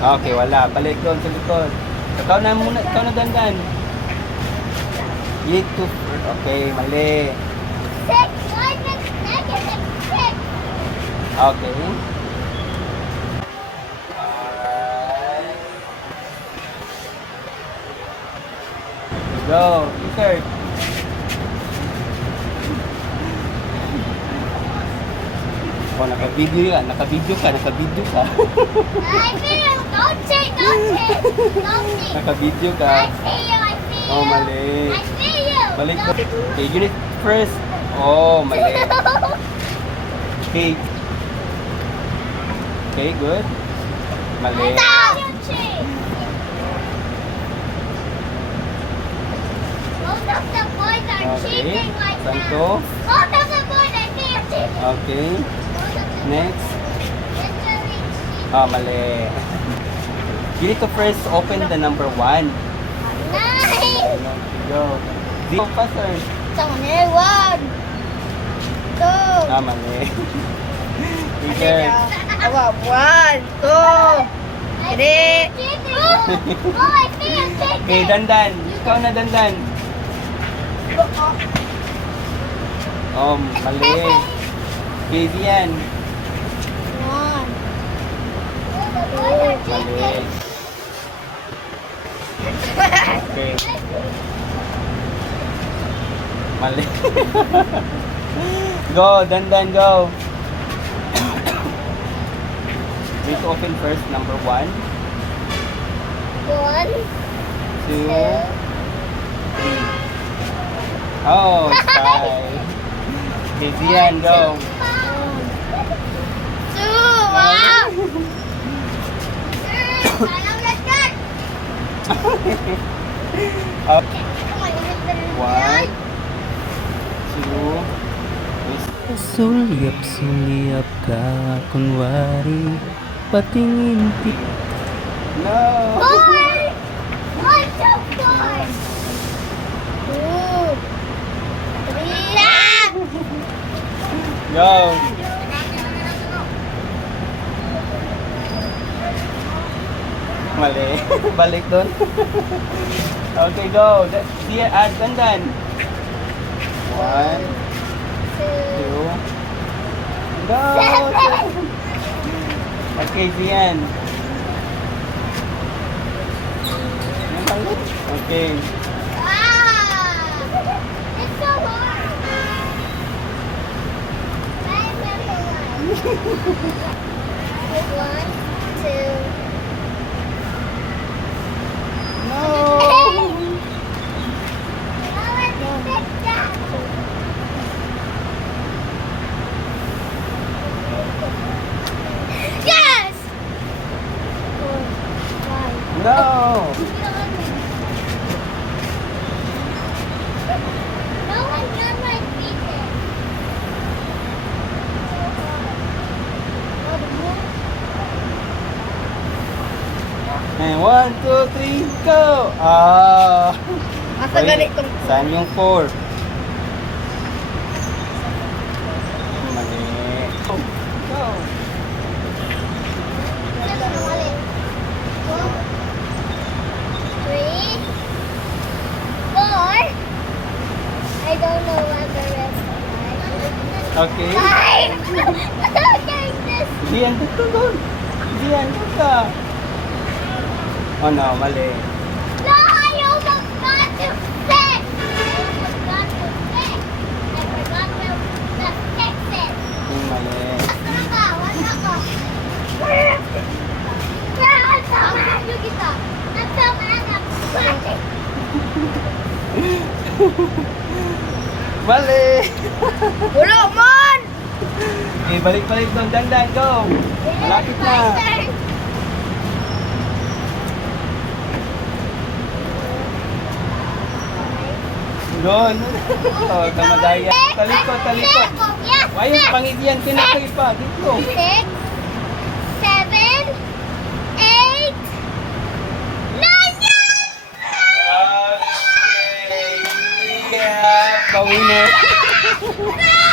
Okay, wala. Balik doon sa likod. Ikaw na muna, ikaw na dandan. Eat to fruit. Okay, mali. Six. One is negative six. Okay. Go, insert. Oh, naka-video ka. I see you. Don't say. Naka-video ka. I see you. Oh, mali. I see you. Balik ko. Okay, unit first. Oh, mali. Okay. Okay, good. Mali. Both of the boys are Okay. cheating right Santo. now. Both of the boys I see are cheating. Okay. Both of them Next. literally cheating. Ah, mali. You need to first open the number 1. Nice. Go. Zero faster. Someone here. One. Two. Ah, mali. Insert. One, two, three. Cheating. Oh, I see you cheating. Okay, dandan. Ikaw na dandan. Oh, mali. Baby yan. One. Oh, the boys are Mali. cheating. Okay. Mali. Go, dandan, go. Need to open first, number 1, One. 2, 3. Oh, five. Baby yan, go. Two. Wow. Sayang lahat. Okay. Come on, you can 1, 2, sulyap-sulyap ka, kunwari, patingin No! Four. One, two, four. Two. Three. Go! Mali. Balik doon. Okay, go. Add dandan. 1, 2. Go! Okay, Zian. Okay. It's so hard. I remember one. Two. No! Yes! Four, five. No! No one got my feet. And 1, 2, 3, go! Ah! Asa Wait, galit tong saan yung 4? Mali. Go! Three, four. I don't know what the rest are. Okay. Five. Okay, this. Diyan, dito doon. Diyan, dito. Oh no, mali. No, I almost got to six. I almost got to six. I forgot where the six is. Yung mali. Asa ka? Wala ka. Nasa mahalo kita. Nasa mahalo. Mali! Wala man! Okay, balik-balik doon. Dandan, go! Malapit na. Doon. Oh, kamadaya. Talikot, talikot. Yes, Why yung pangitian kinakay pa? Dito. 6, 7, 8, 9, yes! Okay. Yeah. Pawinner. No!